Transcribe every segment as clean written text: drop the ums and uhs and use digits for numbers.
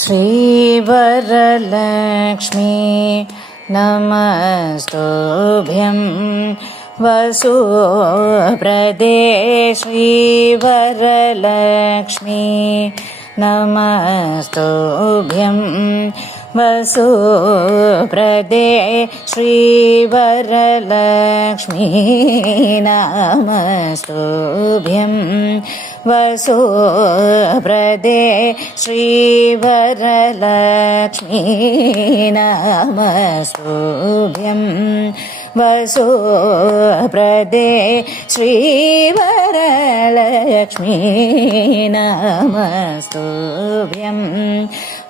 श्रीवरलक्ष्मी नमस्तुभ्यं वसुप्रदे श्रीवरलक्ष्मी नमस्तुभ्यं वसुप्रदे श्रीवरलक्ष्मी नमस्तुभ्यं वसुप्रदे श्रीवरलक्ष्मी नमस्तुभ्यं वसुप्रदे श्रीवरलक्ष्मी नमस्तुभ्यं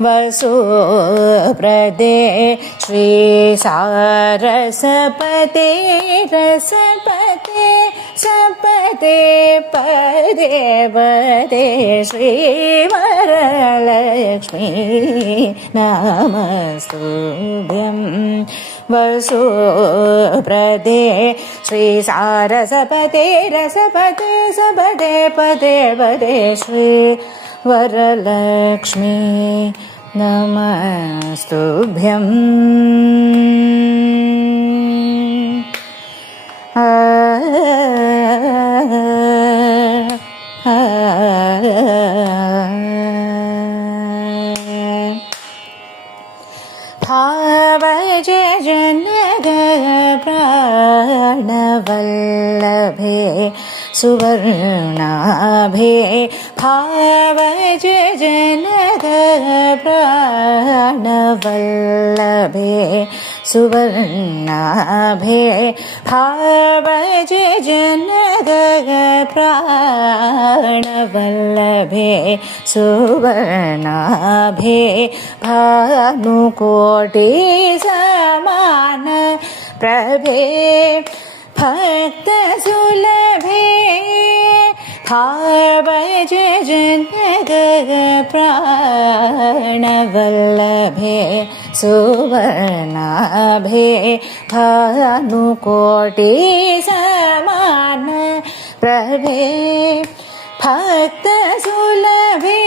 वसुप्रदे श्री सारसपते रसपते सपते पदे पदे श्रीवरलक्ष्मी नमस्तुभ्यं वसुप्रदे श्री सारसपते रसपते सपदे पदे पदे श्री वरलक्ष्मी नमस्तुभ्यं भावज जनक प्राणवल्लभे सुवर्णाभे भावज जनक प्राणवल्लभे सुवर्णाभे भावज जनक प्राणवल्लभे सुवर्णाभे भानुकोटि समान प्रभे भक्त सुलभे भावज जनक प्राणवल्लभे सुवर्णाभे भानुकोटि समान प्रभे भक्त सुलभे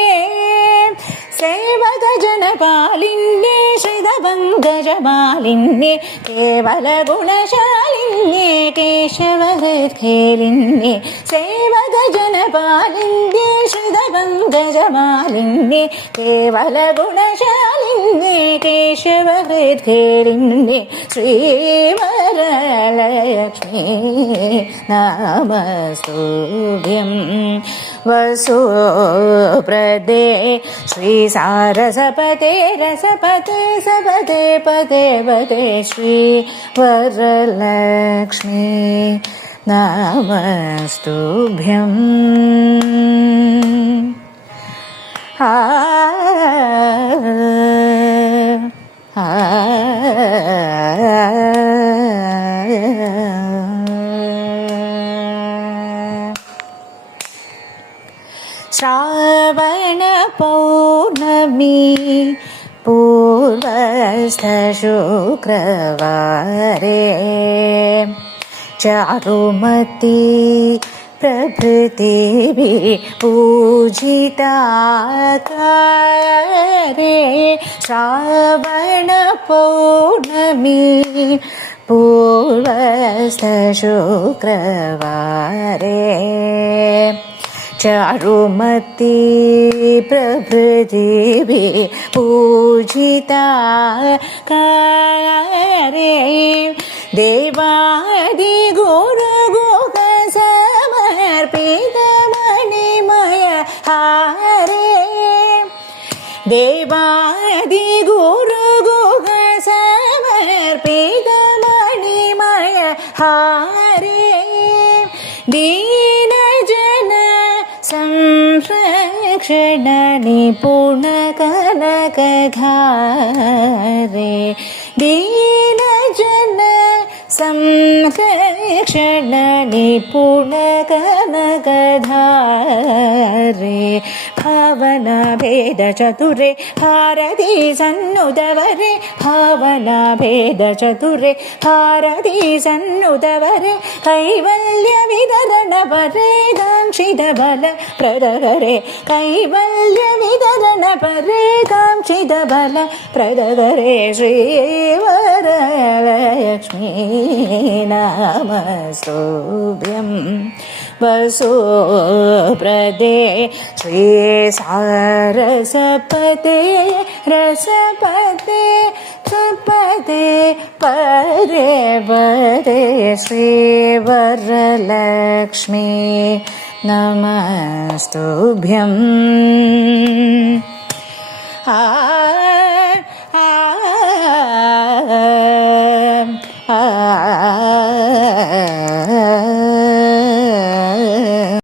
सेवक जनपालिन्ये श्रितपङ्कजमालिन्ये केवल गुणशालिन्ये केशवहृत्खेलिन्ये सेवक जनपालिन्ये श्रितपङ्कजमालिन्ये केवल गुणशालिन्ये केशवहृत्खेलिन्ये श्रीवरलक्ष्मी नमस्तुभ्यं वसुप्रदे श्री सारसपते रसपते सपदे पदे पदे श्री वरलक्ष्मी नमस्तुभ्यं श्रावण पौर्णमी पूर्वस्थ शुक्रवारे चारुमती प्रभृति पूजिता करे श्रावण पौर्णमी पूर्वस्थ शुक्रवारे चारुमती प्रभृति पूजिता करे देवादि गुरु गुह समर्पित मणिमय हारे देवादि गुरु गुह समर्पित मणिमय हारे दीन जन संरक्षण निपुण कनकधारे दीन जन संरक्षण निपुण कनकधारे भावना भेद चतुरे भारती सन्नुतवरे भावना भेद चतुरे भारती सन्नुतवरे कैवल्य वितरण परे कांक्षित बल प्रदरे कैवल्य वितरण परे कांक्षित बल प्रदकरे श्रीवरलक्ष्मी नमस्तुभ्यं वसुप्रदे श्री सारसपते रसपते सपते परे पदे श्रीवरलक्ष्मी नमस्तुभ्यम्